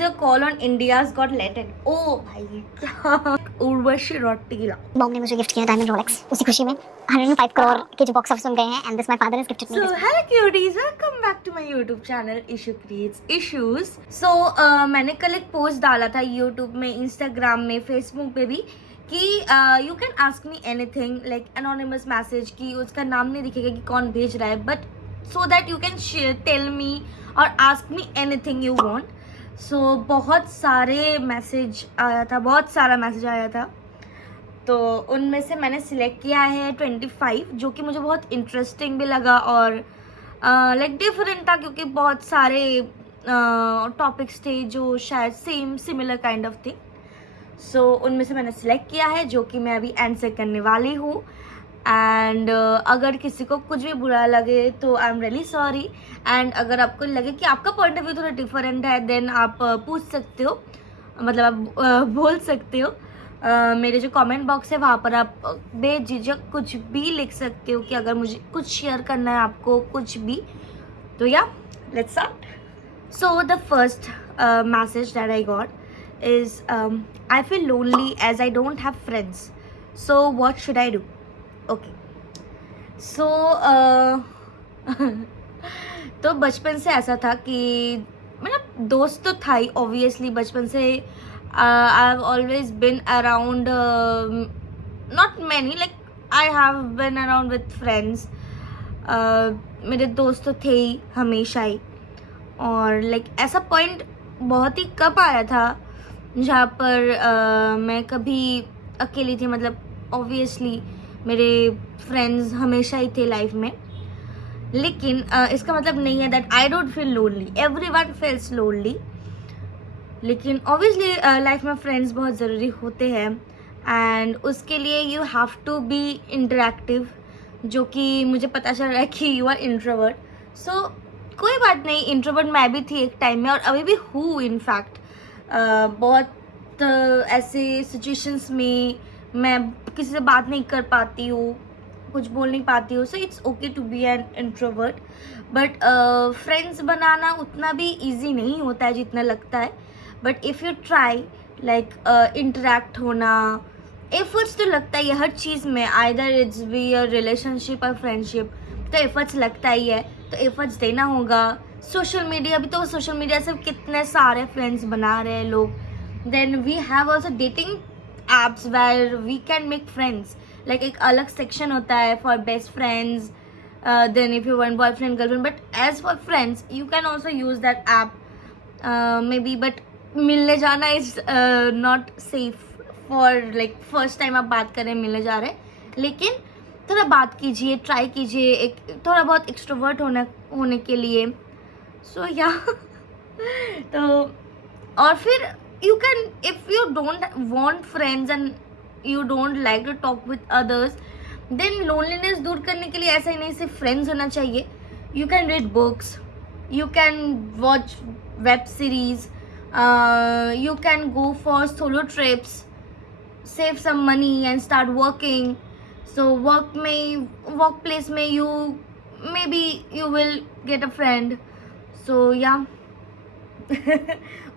A call on India's got lettered. Oh भाई क्या Urvashi Rautela. Mom ने मुझे गिफ्ट किया डायमंड रोलेक्स उसी खुशी में 105 करोड़ के जो बॉक्स ऑफिस में गए हैं and this my father has gifted me. So hello cuties, welcome back to my YouTube channel Issue Creates Issues. So मैंने कल एक पोस्ट डाला था YouTube में, Instagram में, Facebook पे भी कि you can ask me anything like anonymous message कि उसका नाम नहीं दिखेगा कि कौन भेज रहा है, but so that you can share, tell me और ask me anything you want. So बहुत सारे मैसेज आया था, बहुत सारा मैसेज आया था, तो उनमें से मैंने सिलेक्ट किया है 25 जो कि मुझे बहुत इंटरेस्टिंग भी लगा और लाइक डिफरेंट था क्योंकि बहुत सारे टॉपिक्स थे जो शायद सेम सिमिलर काइंड ऑफ थे. सो उनमें से मैंने सिलेक्ट किया है जो कि मैं अभी आंसर करने वाली हूँ. एंड अगर किसी को कुछ भी बुरा लगे तो I am really sorry. And अगर आपको लगे कि आपका पॉइंट ऑफ व्यू थोड़ा डिफरेंट है देन आप पूछ सकते हो, मतलब आप बोल सकते हो. मेरे जो कमेंट बॉक्स है वहाँ पर आप बेझिझक कुछ भी लिख सकते हो कि अगर मुझे कुछ शेयर करना है आपको कुछ भी. तो या let's start. So the first message that I got is I feel lonely as I don't have friends, so what should I do. Okay so तो बचपन से ऐसा था कि मतलब दोस्त तो था ही ऑब्वियसली. बचपन से I have always been around, not many, like I have been around with friends. मेरे दोस्त तो थे ही हमेशा ही. और लाइक ऐसा पॉइंट बहुत ही कम आया था जहाँ पर मैं कभी अकेली थी. मतलब ऑब्वियसली मेरे फ्रेंड्स हमेशा ही थे लाइफ में, लेकिन इसका मतलब नहीं है that I don't feel lonely. Everyone feels lonely, लेकिन ऑब्वियसली लाइफ में फ्रेंड्स बहुत ज़रूरी होते हैं एंड उसके लिए you have to be interactive, जो कि मुझे पता चल रहा है कि यू आर इंट्रोवर्ट. सो कोई बात नहीं, इंट्रोवर्ट मैं भी थी एक टाइम में और अभी भी हूँ. इनफैक्ट बहुत ऐसे सिचुएशंस में मैं किसी से बात नहीं कर पाती हूँ, कुछ बोल नहीं पाती हूँ. So it's okay to be an introvert. But friends बनाना उतना भी ईजी नहीं होता है जितना लगता है. But if you try like interact होना, एफर्ट्स तो लगता ही है हर चीज़ में, either it's be a relationship और फ्रेंडशिप, तो एफर्ट्स लगता ही है. तो एफर्ट्स देना होगा. सोशल मीडिया भी, तो सोशल मीडिया से कितने सारे फ्रेंड्स बना रहे हैं लोग. Then we have also dating apps where we can make friends. Like एक अलग सेक्शन होता है for best friends, then if you want boyfriend girlfriend. But as for friends you can also use that app maybe. But मिलने जाना is not safe for like first time आप बात करें मिलने जा रहे हैं. लेकिन थोड़ा बात कीजिए, ट्राई कीजिए एक थोड़ा बहुत एक्सट्रोवर्ट होने के लिए. सो या तो और फिर you can, if you don't want friends and you don't like to talk with others, then loneliness दूर करने के लिए ऐसा ही नहीं सिर्फ friends होना चाहिए. You can read books, you can watch web series, you can go for solo trips, save some money and start working. So workplace में you maybe you will get a friend. So yeah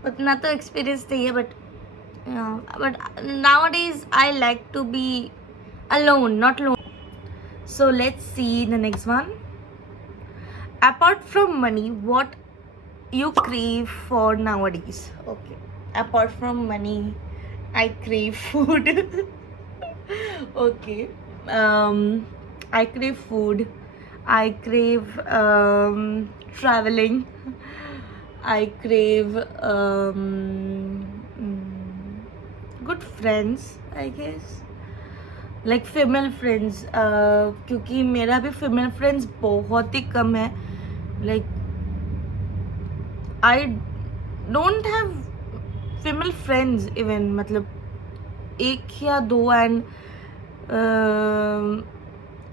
उतना तो experience नहीं है. But nowadays I like to be alone, not alone. So let's see the next one. Apart from money, what you crave for nowadays? Okay, apart from money I crave food. Okay, I crave food, I crave traveling, I crave good friends, I guess, like female friends. क्योंकि मेरा भी female friends बहुत ही कम है. Like I don't have female friends even, मतलब एक या दो and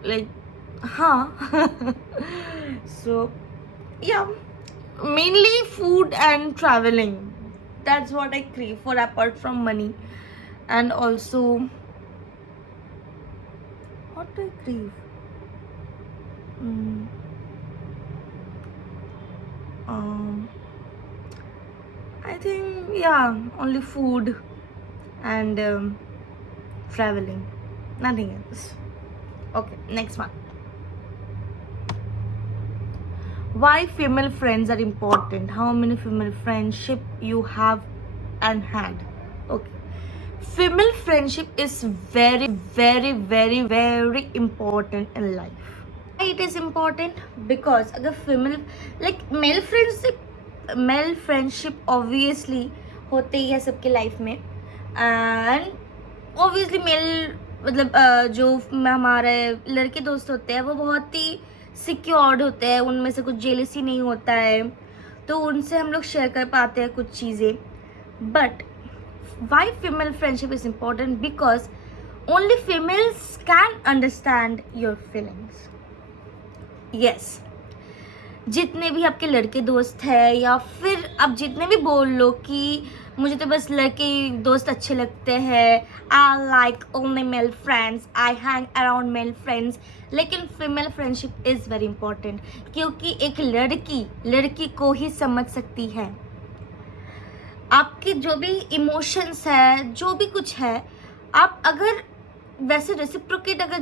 like हाँ. So yeah, mainly food and traveling, that's what I crave for apart from money. And also what do I crave? I think, yeah, only food and traveling. Nothing else. Okay, next one. Why female friends are important? How many female friendship you have and had? Okay. Female friendship is very, very, very, very important in life. Why it is important? Because अगर female like male friendship obviously होते ही है सबके life में, and obviously mail मतलब जो हमारे लड़के दोस्त होते हैं वो बहुत ही सिक्योर्ड होते हैं, उनमें से कुछ जेलसी नहीं होता है, तो उनसे हम लोग शेयर कर पाते हैं कुछ चीज़ें. But why female friendship is important? Because only females can understand your feelings. Yes, जितने भी आपके लड़के दोस्त हैं या फिर आप जितने भी बोल लो कि मुझे तो बस लड़के दोस्त अच्छे लगते हैं, I like only male friends, I hang around male friends, लेकिन female friendship is very important, क्योंकि एक लड़की को ही समझ सकती है. आपके जो भी इमोशंस है, जो भी कुछ है, आप अगर वैसे रेसिप्रोकेट अगर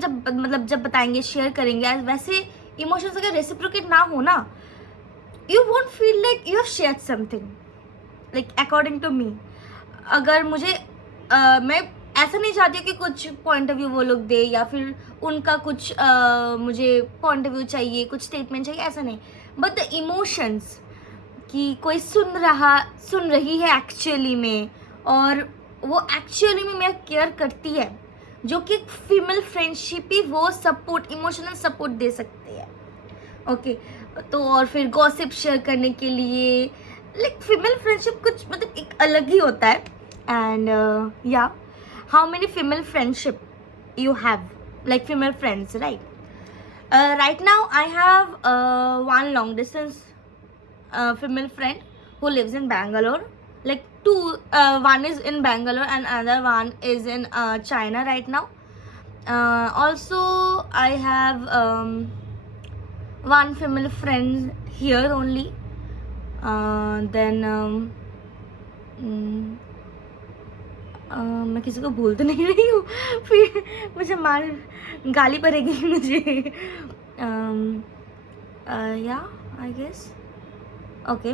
जब बताएंगे, शेयर करेंगे, वैसे इमोशंस अगर रेसिप्रोकेट ना हो ना, you won't feel like you have shared something. Like according to me, अगर मुझे मैं ऐसा नहीं चाहती कि कुछ पॉइंट ऑफ व्यू वो लोग दे या फिर उनका कुछ मुझे पॉइंट ऑफ व्यू चाहिए, कुछ स्टेटमेंट चाहिए, ऐसा नहीं. बट द इमोशंस कि कोई सुन रही है एक्चुअली में, और वो एक्चुअली में मेरा केयर करती है, जो कि फीमेल फ्रेंडशिप ही वो सपोर्ट, इमोशनल सपोर्ट दे सकती है. ओके, तो और फिर गॉसिप शेयर करने के लिए लाइक फीमेल फ्रेंडशिप कुछ मतलब एक अलग ही होता है. एंड या how many female friendship you have, like female friends, right? Right now I have one long distance female friend who lives in Bangalore, like two, one is in Bangalore and another one is in China right now. Also I have one female friend here only. Then मैं किसी को भूल तो नहीं रही हूँ, फिर मुझे गाली पड़ेगी मुझे. या I guess. Okay,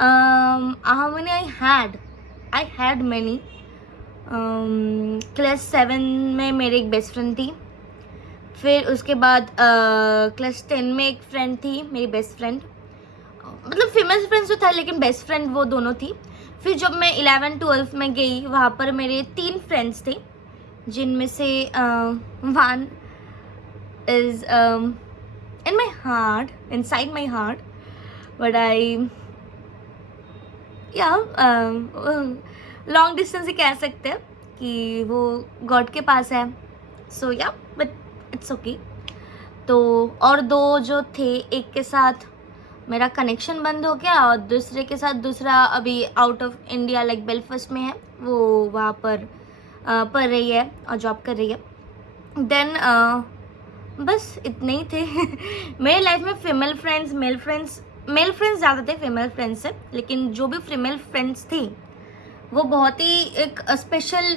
how many I had many. Class 7 में मेरी एक बेस्ट फ्रेंड थी. फिर उसके बाद क्लास 10 में एक फ्रेंड थी मेरी बेस्ट फ्रेंड, मतलब फीमेल फ्रेंड्स तो था लेकिन बेस्ट फ्रेंड वो दोनों थी. फिर जब मैं 11-12 में गई, वहाँ पर मेरे 3 फ्रेंड्स थे, जिनमें से one is in my heart, inside my heart, but I या लॉन्ग डिस्टेंस ही कह सकते हैं कि वो गॉड के पास है. सो या बट इट्स ओके. तो और 2 जो थे, एक के साथ मेरा कनेक्शन बंद हो गया और दूसरे के साथ, दूसरा अभी out of India like Belfast में है, वो वहाँ पर पढ़ रही है और जॉब कर रही है. देन बस इतने ही थे मेरे लाइफ में. फीमेल फ्रेंड्स, मेल फ्रेंड्स ज़्यादा थे फीमेल फ्रेंड्स से, लेकिन जो भी फीमेल फ्रेंड्स थी वो बहुत ही एक special,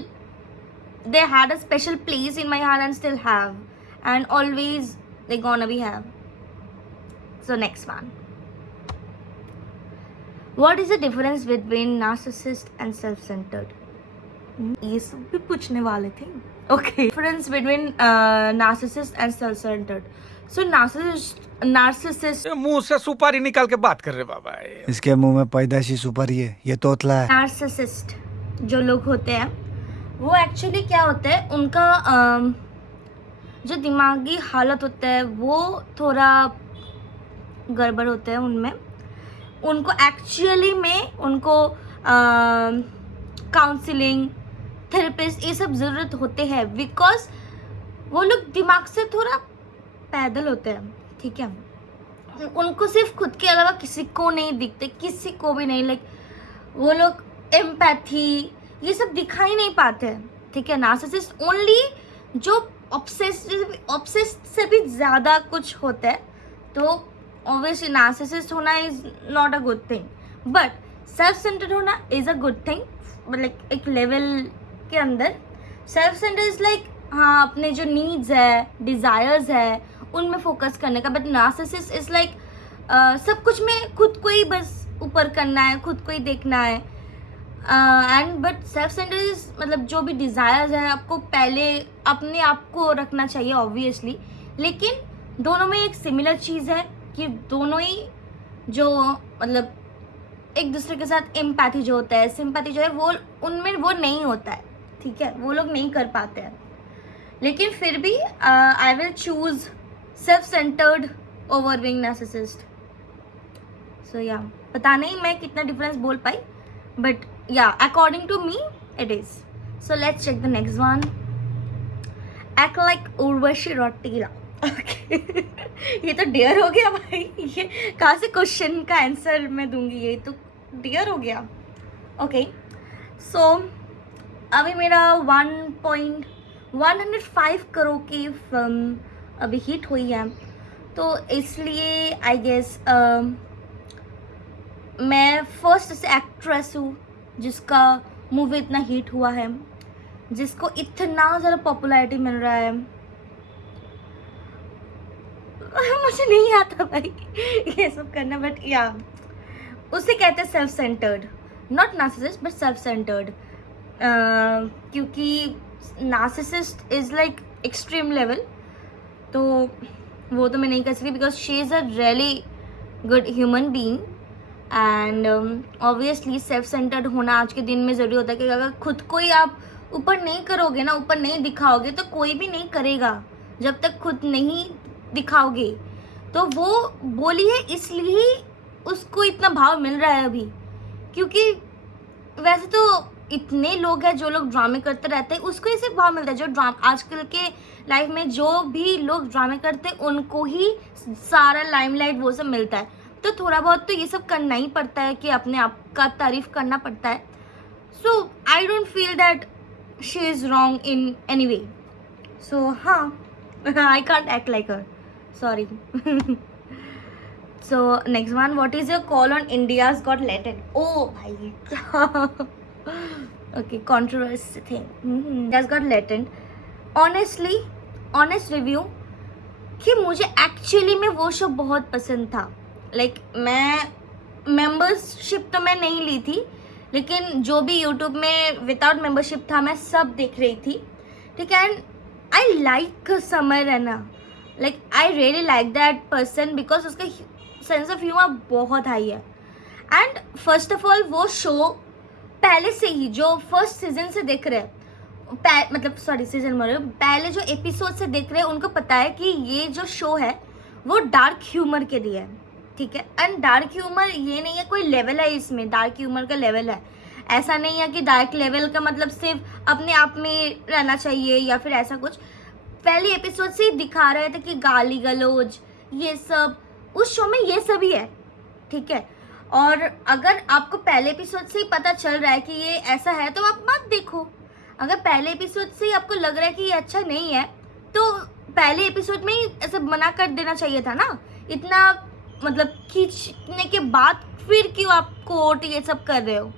they had a special place in my heart and still have, and always they gonna be have. So next one. What is the difference between narcissist and self-centered? ये सब भी पूछने वाले थे. Okay. Difference between narcissist and self-centered. So narcissist मुंह से सुपारी निकाल के बात कर रहे बाबा. इसके मुंह में पैदाइशी सुपारी है, ये तोतला है. नार्सिसिस्ट जो लोग होते हैं वो एक्चुअली क्या होता है, उनका जो दिमागी हालत होता है वो थोड़ा गड़बड़ होता है उनमें. उनको एक्चुअली में उनको काउंसलिंग, थेरेपिस्ट, ये सब ज़रूरत होते हैं, बिकॉज वो लोग दिमाग से थोड़ा पैदल होते हैं. ठीक है, उनको सिर्फ खुद के अलावा किसी को नहीं दिखते, किसी को भी नहीं. लाइक वो लोग एम्पैथी ये सब दिखा ही नहीं पाते हैं. ठीक है, नार्सिसिस्ट ओनली जो ऑब्सेस से भी ज़्यादा कुछ होता है, तो obviously narcissist होना is not a good thing. But self centred होना इज़ अ गुड थिंग, मतलब एक लेवल के अंदर। सेल्फ सेंटर्ड इज़ लाइक हाँ अपने जो नीड्स है, डिज़ायर्स है, उनमें फोकस करने का। बट नार्सिसिस्ट इज़ लाइक सब कुछ में खुद को ही बस ऊपर करना है, खुद को ही देखना है। And but self centred is मतलब जो भी डिज़ायर्स है आपको पहले अपने आप को रखना चाहिए ऑब्वियसली, लेकिन दोनों में एक सिमिलर चीज़ है कि दोनों ही जो मतलब एक दूसरे के साथ एम्पैथी जो होता है, सिंपैथी जो है, वो उनमें वो नहीं होता है, ठीक है, वो लोग नहीं कर पाते हैं। लेकिन फिर भी I will choose self centred over being narcissist. So yeah पता नहीं मैं कितना डिफरेंस बोल पाई, but yeah according to me it is. So let's check the next one. Act like Urvashi Rautela. ये तो डेयर हो गया भाई, ये कहाँ से क्वेश्चन का आंसर मैं दूंगी, ये तो डेयर हो गया। ओके सो अभी मेरा 1.105 करोड़ की फिल्म अभी हिट हुई है, तो इसलिए आई गेस मैं फर्स्ट ऐसे एक्ट्रेस हूँ जिसका मूवी इतना हिट हुआ है, जिसको इतना ज़्यादा पॉपुलैरिटी मिल रहा है। मुझे नहीं आता भाई ये सब करना, बट या उसे कहते हैं self centred, not narcissist but self centred. क्योंकि narcissist is like extreme level, तो वो तो मैं नहीं कर सकती because she is a really good human being. And obviously self centred होना आज के दिन में ज़रूरी होता है, कि अगर खुद को ही आप ऊपर नहीं करोगे ना, ऊपर नहीं दिखाओगे, तो कोई भी नहीं करेगा जब तक खुद नहीं दिखाओगे। तो वो बोली है इसलिए उसको इतना भाव मिल रहा है अभी, क्योंकि वैसे तो इतने लोग हैं जो लोग ड्रामे करते रहते हैं, उसको इसे भाव मिलता है। जो ड्रामा आजकल के लाइफ में जो भी लोग ड्रामे करते हैं उनको ही सारा लाइमलाइट वो सब मिलता है, तो थोड़ा बहुत तो ये सब करना ही पड़ता है कि अपने आप का तारीफ करना पड़ता है। So I don't feel that she is wrong in any way. So हाँ I can't act like her, sorry. So next one, what is your call on India's Got Talent? Oh भाई okay, controversy thing. India's Got Talent. Honestly, honest review कि मुझे actually में वो show बहुत पसंद था। Like मैं मेंबरशिप तो मैं नहीं ली थी, लेकिन जो भी यूट्यूब में विदाउट मेंबरशिप था मैं सब देख रही थी, ठीक है। And I like summer Raina, like I really like that person because उसका सेंस ऑफ ह्यूमर बहुत हाई है। एंड फर्स्ट ऑफ ऑल वो शो पहले से ही जो फर्स्ट सीजन से देख रहे हैं, मतलब सॉरी सीजन बोल रहे हो, पहले जो एपिसोड से देख रहे हैं उनको पता है कि ये जो शो है वो डार्क ह्यूमर के लिए है, ठीक है। एंड डार्क ह्यूमर ये नहीं है कोई लेवल है, इसमें डार्क ह्यूमर का लेवल है। ऐसा नहीं है कि डार्क लेवल का मतलब सिर्फ अपने आप में रहना चाहिए या फिर ऐसा कुछ। पहले एपिसोड से ही दिखा रहे थे कि गाली गलौज ये सब उस शो में ये सब ही है, ठीक है। और अगर आपको पहले एपिसोड से ही पता चल रहा है कि ये ऐसा है तो आप मत देखो। अगर पहले एपिसोड से ही आपको लग रहा है कि ये अच्छा नहीं है तो पहले एपिसोड में ही ऐसे मना कर देना चाहिए था ना। इतना मतलब खींचने के बाद फिर क्यों आप कोर्ट ये सब कर रहे हो?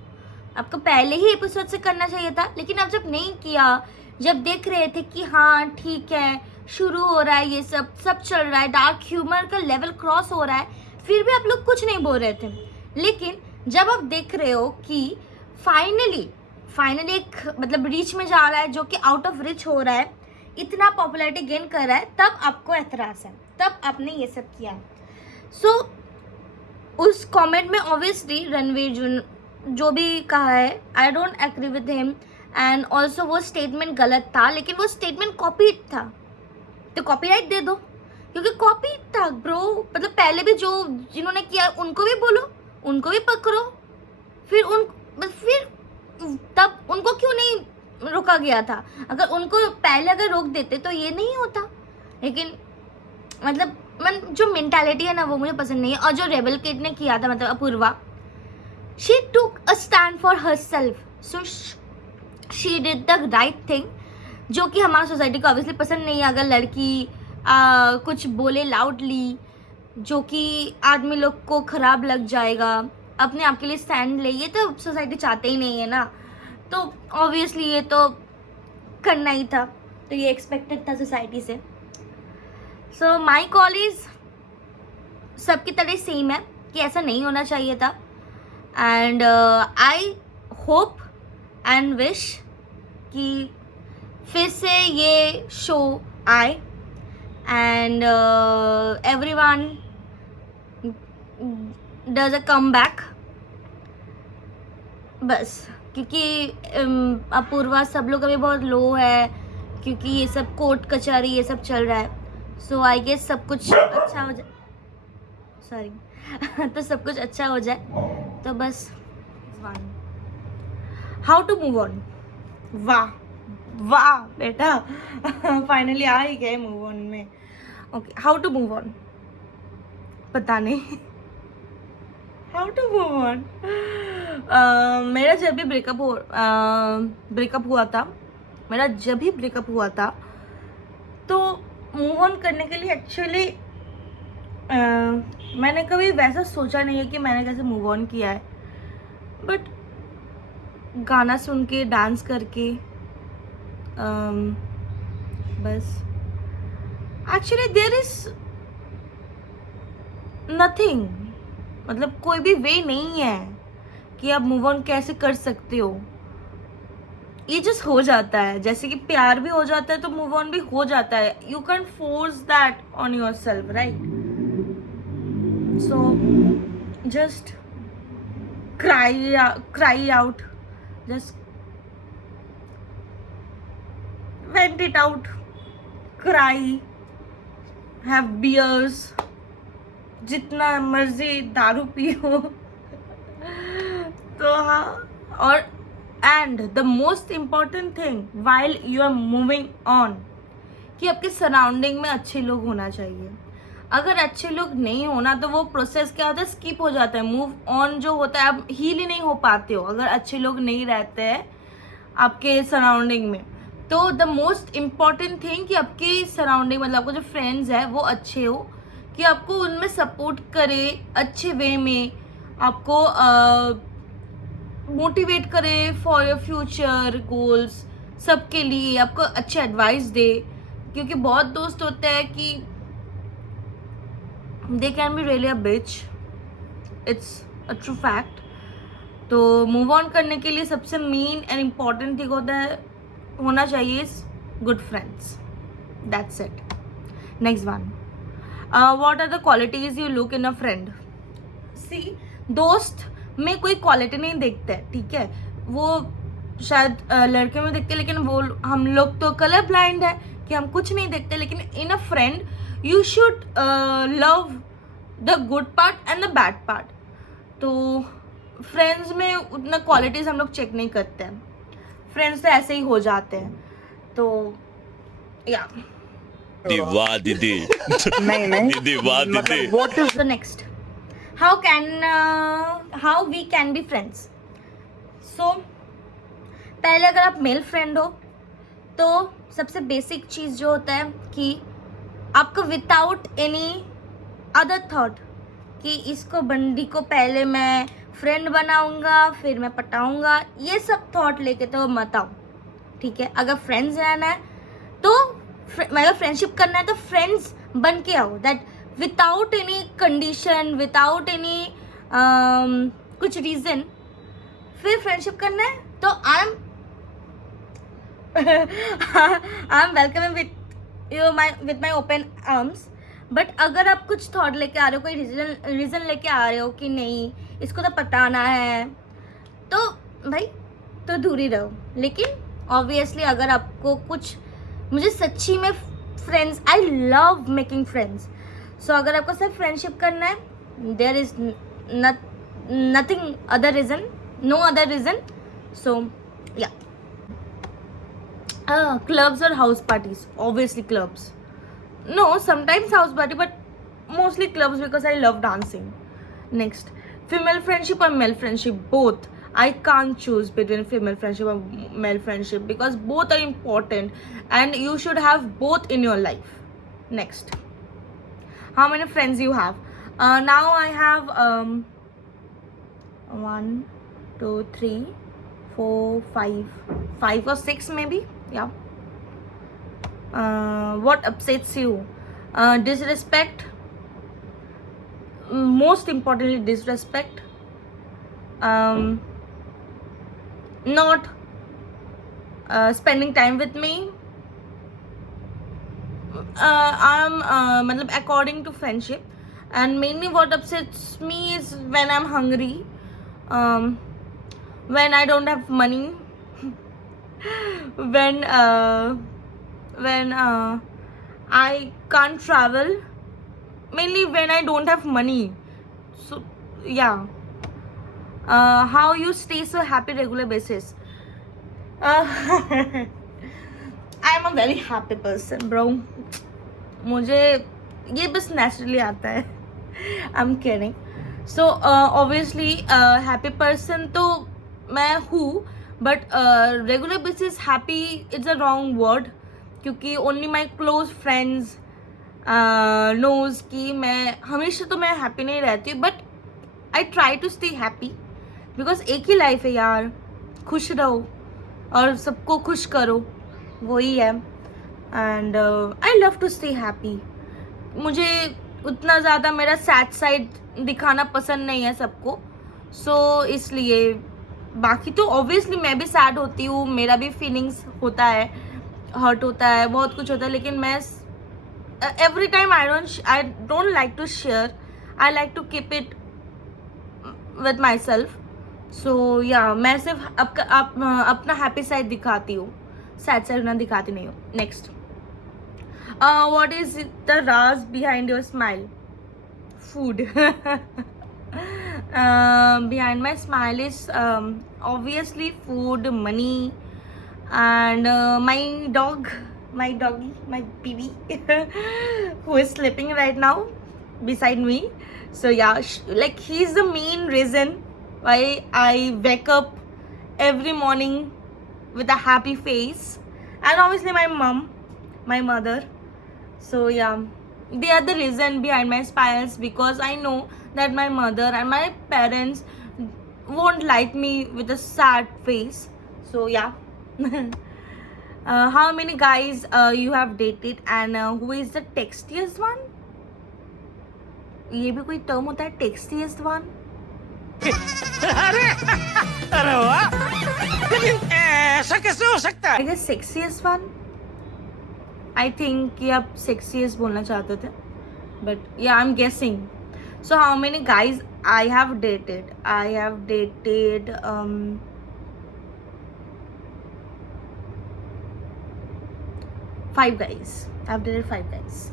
आपको पहले ही एपिसोड से करना चाहिए था। लेकिन आप जब नहीं किया, जब देख रहे थे कि हाँ ठीक है शुरू हो रहा है, ये सब चल रहा है, डार्क ह्यूमर का लेवल क्रॉस हो रहा है, फिर भी आप लोग कुछ नहीं बोल रहे थे। लेकिन जब आप देख रहे हो कि फाइनली एक मतलब रीच में जा रहा है, जो कि आउट ऑफ रीच हो रहा है, इतना पॉपुलैरिटी गेन कर रहा है, तब आपको एतराज़ है, तब आपने ये सब किया। सो उस कमेंट में ऑब्वियसली रणवीर जो भी कहा है, I don't agree with him. And also वो स्टेटमेंट गलत था, लेकिन वो स्टेटमेंट कॉपी था, तो कॉपीराइट दे दो, क्योंकि कॉपी था ब्रो। मतलब पहले भी जो जिन्होंने किया उनको भी बोलो, उनको भी पकड़ो, फिर तब उनको क्यों नहीं रोका गया था? अगर उनको पहले अगर रोक देते तो ये नहीं होता। लेकिन मतलब जो मेंटालिटी है ना वो मुझे पसंद नहीं है। और जो रेबल किड ने किया था, मतलब Apoorva, she took a stand for herself, so she did the right thing, जो कि हमारा सोसाइटी को ऑब्वियसली पसंद नहीं है। अगर लड़की कुछ बोले लाउडली जो कि आदमी लोग को ख़राब लग जाएगा, अपने आप के लिए स्टैंड ले, ये तो सोसाइटी चाहते ही नहीं है ना, तो ऑब्वियसली ये तो करना ही था, तो ये एक्सपेक्टेड था सोसाइटी से. सो माई कॉल इज सबकी तरह सेम है कि ऐसा नहीं होना चाहिए था. And I hope and wish कि फिर से ये शो आए and everyone does a come back. बस क्योंकि अपूर्वा सब लोग अभी बहुत लो है क्योंकि ये सब कोर्ट कचहरी ये सब चल रहा है. सो आई गेस सब कुछ अच्छा हो जाए, सॉरी तो सब कुछ अच्छा हो जाए. तो बस हाउ टू मूव ऑन. वाह वाह बेटा फाइनली आ ही गए मूव ऑन में. Okay, how to move on पता नहीं हाउ टू मूव ऑन. मेरा जब भी ब्रेकअप हुआ था तो मूव ऑन करने के लिए एक्चुअली मैंने कभी वैसा सोचा नहीं है कि मैंने कैसे मूव ऑन किया है, बट गाना सुन के डांस करके बस. एक्चुअली देयर इज नथिंग, मतलब कोई भी वे नहीं है कि आप मूव ऑन कैसे कर सकते हो. ये जस्ट हो जाता है, जैसे कि प्यार भी हो जाता है तो मूव ऑन भी हो जाता है. You can force that on your self, right? So just cry out, just vent it out, cry, have beers, जितना मर्जी दारू पियो. तो हाँ, और and the most important thing while you are moving on कि आपके सराउंडिंग में अच्छे लोग होना चाहिए. अगर अच्छे लोग नहीं होना तो वो प्रोसेस क्या होता है, स्किप हो जाता है. मूव ऑन जो होता है आप हील ही नहीं हो पाते हो अगर अच्छे लोग नहीं रहते हैं आपके सराउंडिंग में. तो द मोस्ट इम्पॉर्टेंट थिंग कि आपके सराउंडिंग मतलब आपको जो फ्रेंड्स है वो अच्छे हो, कि आपको उनमें सपोर्ट करे अच्छे वे में, आपको मोटिवेट करे फॉर योर फ्यूचर गोल्स, सबके लिए आपको अच्छे एडवाइस दे. क्योंकि बहुत दोस्त होते हैं कि they can be really a bitch, it's a true fact. तो मूव ऑन करने के लिए सबसे मेन एंड इम्पॉर्टेंट थिंग होना चाहिए good friends. That's it. Next one, what are the qualities you look in a friend. See, दोस्त में कोई क्वालिटी नहीं देखते हैं, ठीक है? वो शायद लड़के में देखते हैं, लेकिन वो हम लोग तो कलर ब्लाइंड है कि हम कुछ नहीं देखते. लेकिन in a friend you should love the good part and the bad part. तो फ्रेंड्स में उतना क्वालिटीज हम लोग चेक नहीं करते हैं, फ्रेंड्स तो ऐसे ही हो जाते हैं. तो या वाह दीदी नहीं दीदी वाह दीदी. What is So next, how we can be friends. So पहले अगर आप मेल फ्रेंड हो तो सबसे बेसिक चीज़ जो होता है कि आपको विदाउट एनी अदर थॉट कि इसको बंदी को पहले मैं फ्रेंड बनाऊंगा फिर मैं पटाऊंगा, ये सब थॉट लेके तो मत आओ, ठीक है? अगर फ्रेंड्स रहना है तो अगर फ्रेंडशिप करना है तो फ्रेंड्स बन के आओ, that without any condition, without any कुछ रीज़न. फिर फ्रेंडशिप करना है तो I am welcoming with my open arms. But अगर आप कुछ थॉट लेके आ रहे हो, कोई रीज़न लेके आ रहे हो कि नहीं इसको तो पटाना है, तो भाई तो दूर ही रहो. लेकिन ऑब्वियसली अगर आपको कुछ, मुझे सच्ची में friends, I love making friends. So अगर आपको सिर्फ फ्रेंडशिप करना है, there is nothing other reason, no other reason. So yeah clubs or house parties, obviously clubs. No, sometimes house party, but mostly clubs because I love dancing. Next, female friendship or male friendship, both. I can't choose between female friendship or male friendship because both are important and you should have both in your life. Next, how many friends you have? Now I have 1, 2, 3, 4, 5. 5 or 6 maybe. Yeah. What upsets you? Disrespect. Most importantly, disrespect. Not spending time with me. I'm matlab according to friendship, and mainly what upsets me is when I'm hungry, when I don't have money, when I can't travel, mainly when I don't have money. So yeah. How you stay so happy regular basis? I am a very happy person, bro. मुझे ये बस naturally आता है. I'm kidding. So obviously happy person तो मैं हूँ, but regular basis happy is a wrong word, क्योंकि only my close friends knows कि मैं हमेशा तो मैं happy नहीं रहती, but I try to stay happy because एक ही लाइफ है यार. खुश रहो और सबको खुश करो, वही है. And I love to stay happy. मुझे उतना ज़्यादा मेरा सैड साइड दिखाना पसंद नहीं है सबको, सो इसलिए. बाकी तो ऑब्वियसली मैं भी सैड होती हूँ, मेरा भी फीलिंग्स होता है, हर्ट होता है, बहुत कुछ होता है, लेकिन मैं every time I don't like to share. I like to keep it with myself. So yeah मैं सिर्फ अपना हैप्पी साइड दिखाती हूँ, सैड साइड ना दिखाती नहीं हूँ. Next, what is the Raj behind your smile? Food. Behind my smile is obviously food, money, and my doggy, my baby, who is sleeping right now beside me. So yeah, like he's the main reason why I wake up every morning with a happy face. And obviously my mother. So yeah, they are the reason behind my smiles, because I know that my mother and my parents won't like me with a sad face. So yeah. How many guys you have dated, and who is the tastiest one? ये भी कोई term होता है, tastiest one? अरे वाह, लेकिन ऐसा कैसे हो सकता है? I guess sexiest one. I think कि आप sexiest बोलना चाहते थे, but yeah, I'm guessing. So how many guys I have dated? I have dated 5 guys. I've dated 5 guys.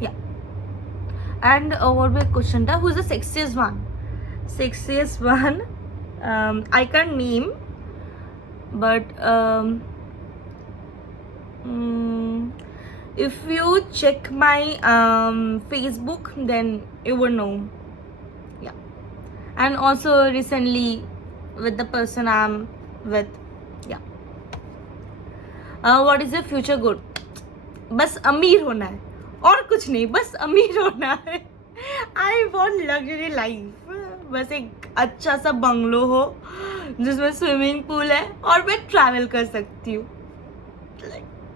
Yeah. And what was the question? Who's the sexiest one? Sexiest one, I can't name, but if you check my Facebook, then you will know. Yeah. And also recently with the person I'm with. Yeah. What is your future goal? बस अमीर होना है और कुछ नहीं, बस अमीर होना है. I want luxury life. बस एक अच्छा सा बंगलो हो जिसमें स्विमिंग पूल है और मैं ट्रैवल कर सकती हूँ.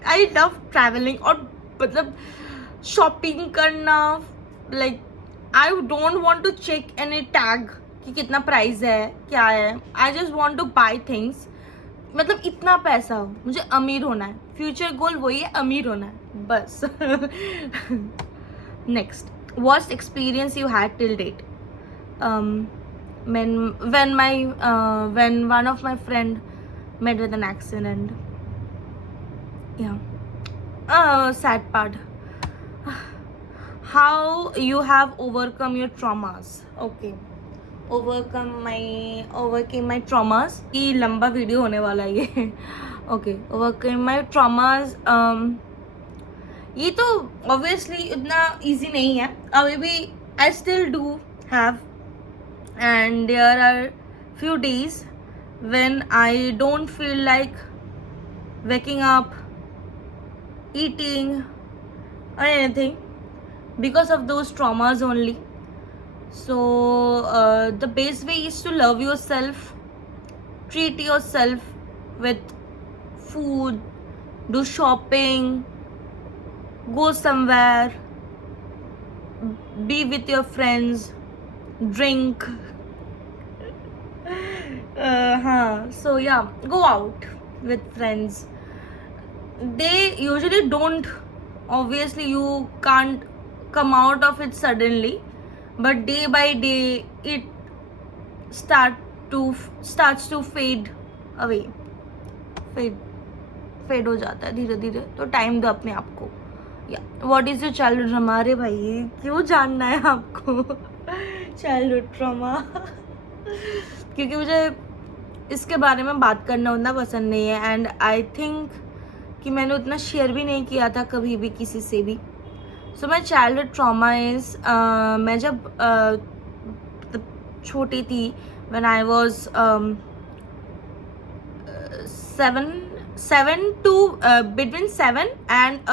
आई लव ट्रैवलिंग, और मतलब शॉपिंग करना. Like I don't want to check any tag कि कितना प्राइस है, क्या है. I just want to buy things. मतलब इतना पैसा हो, मुझे अमीर होना है. फ्यूचर गोल वही है, अमीर होना है बस. Next, worst experience you had till date? When one of my friend met with an accident. Yeah. Sad part. How you have overcome your traumas? Okay. Overcame my traumas. ये लंबा video होने वाला है ये. Okay. Overcame my traumas. ये तो obviously उतना easy नहीं है. अभी भी I still do have, and there are few days when I don't feel like waking up, eating or anything because of those traumas only. So the best way is to love yourself, treat yourself with food, do shopping, go somewhere, be with your friends, drink. So yeah, go out with friends. They usually don't, obviously you can't come out of it suddenly, but day by day it starts to fade away, fade हो जाता है धीरे धीरे. तो time दो अपने आप को. या what is your childhood trauma? अरे भाई क्यों जानना है आपको चाइल्डहुड ट्रॉमा? क्योंकि मुझे इसके बारे में बात करना उतना पसंद नहीं है, एंड आई थिंक कि मैंने उतना शेयर भी नहीं किया था कभी भी किसी से भी. सो माई चाइल्डहुड ट्रॉमा इज, मैं जब छोटी थी, when I was 7 to between 7 and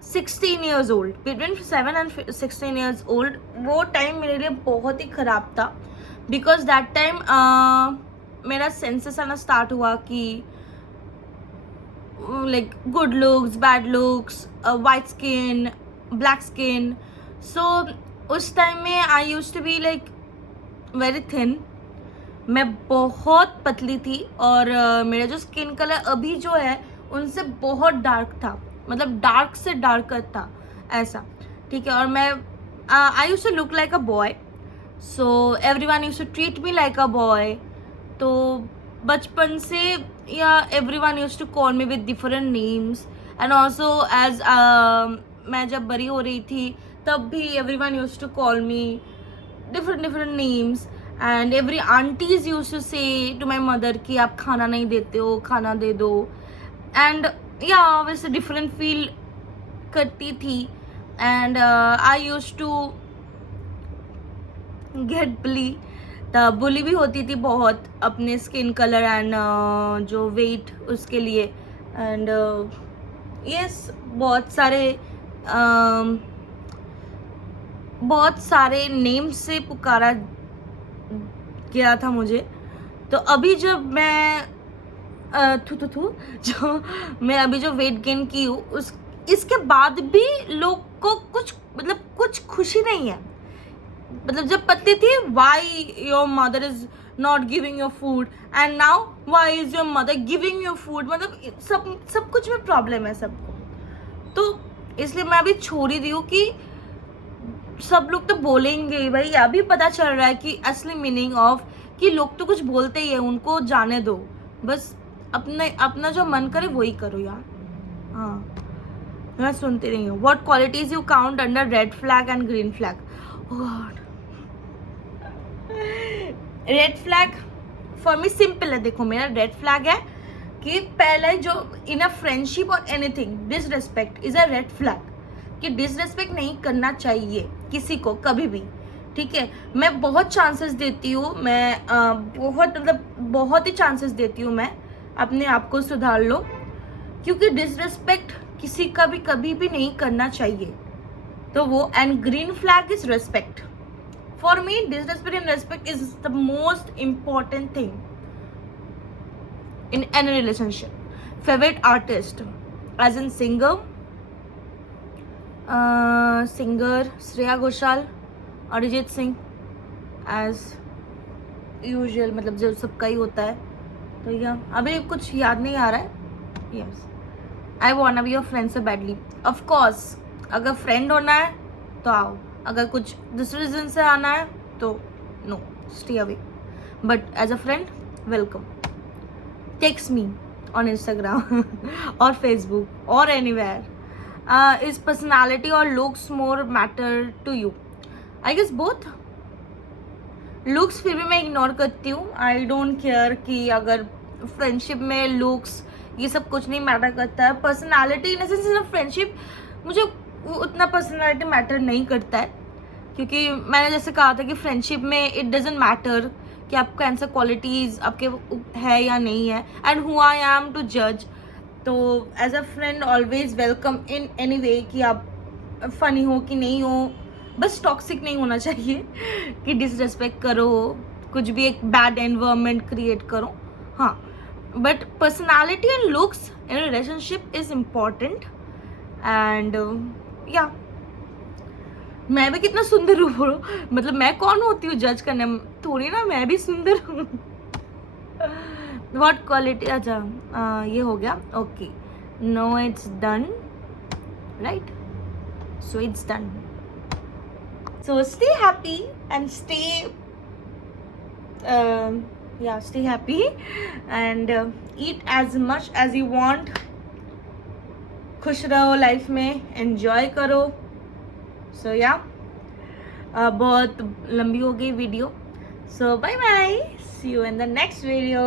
16 years old, between 7 and 16 years old, वो टाइम मेरे लिए बहुत ही ख़राब था. बिकॉज दैट टाइम मेरा सेंसेस आना स्टार्ट हुआ कि like good looks, bad looks, white skin, black skin. So उस टाइम में I use to be like very thin. मैं बहुत पतली थी और मेरा जो स्किन कलर अभी जो है उनसे बहुत डार्क था, मतलब डार्क से डार्कर था ऐसा, ठीक है. और मैं I use to look like a boy, so everyone use to treat me like a boy. तो बचपन से yeah everyone use to call me with different names, and also as मैं जब बड़ी हो रही थी तब भी everyone use to call me different names. And every aunties use to say to my mother कि आप खाना नहीं देते हो, खाना दे दो. एंड या वैसे डिफरेंट फील करती थी. And I use to get bully. तब बुली भी होती थी बहुत अपने स्किन कलर एंड जो वेट उसके लिए. एंड यस, बहुत सारे नेम से पुकारा गया था मुझे. तो अभी जब मैं जो मैं अभी जो वेट गेन की हूँ उस इसके बाद भी लोग को कुछ खुशी नहीं है. मतलब जब पतली थी, why your mother is not giving your food, and now why is your mother giving your food. मतलब सब कुछ में प्रॉब्लम है सबको. तो इसलिए मैं अभी छोड़ ही दी हूँ कि सब लोग तो बोलेंगे ही भाई. अभी पता चल रहा है कि असली मीनिंग ऑफ कि लोग तो कुछ बोलते ही है, उनको जाने दो, बस अपना जो मन करे वही करो यार. हाँ, मैं सुनती नहीं हूँ. What qualities you count under red flag and green flag? Oh God, red flag for me simple है. देखो मेरा रेड फ्लैग है कि पहले जो इन अ फ्रेंडशिप और anything, disrespect is a red flag. कि डिसरिस्पेक्ट नहीं करना चाहिए किसी को कभी भी, ठीक है. मैं बहुत चांसेस देती हूँ, मैं बहुत ही चांसेस देती हूँ मैं अपने आप को सुधार लो, क्योंकि डिसरिस्पेक्ट किसी का भी कभी भी नहीं करना चाहिए. तो वो, and green flag is respect. For me disrespect and respect is the most important thing in any relationship. Favourite artist as in singer Shreya Ghoshal, Arijit Singh as usual, मतलब जो सबका ही होता है. तो या अभी कुछ याद नहीं आ रहा है. Yes, I want be your friend so badly. Of course, अगर फ्रेंड होना है तो आओ, अगर कुछ दूसरे रीजन से आना है तो no, stay away. But as a friend, welcome. Text me on Instagram और फेसबुक और anywhere. Is personality or looks more matter to you? I guess both. Looks फिर भी मैं इग्नोर करती हूँ. आई डोंट केयर कि अगर फ्रेंडशिप में लुक्स ये सब कुछ नहीं मैटर करता है. पर्सनालिटी इन सेंस फ्रेंडशिप मुझे उतना पर्सनालिटी मैटर नहीं करता है, क्योंकि मैंने जैसे कहा था कि फ्रेंडशिप में इट डजेंट मैटर कि आपका आंसर क्वालिटीज़ आपके है या नहीं है, and who I am to जज. तो as a friend always welcome in any way, कि आप फ़नी हो कि नहीं हो, बस टॉक्सिक नहीं होना चाहिए कि डिसरेस्पेक्ट करो, कुछ भी एक बैड एनवायरनमेंट क्रिएट करो. हाँ, but personality and looks in relationship is important. And या मैं भी कितना सुंदर हूँ बोलो, मतलब मैं कौन होती हूँ जज करने, थोड़ी ना मैं भी सुंदर हूँ. व्हाट क्वालिटी, अच्छा ये हो गया. Okay, no it's done, right? So it's done. So stay happy and stay stay happy and eat as much as you want. खुश रहो लाइफ में, एंजॉय करो. सो या बहुत लंबी हो गई video. So bye bye, see you in the next video.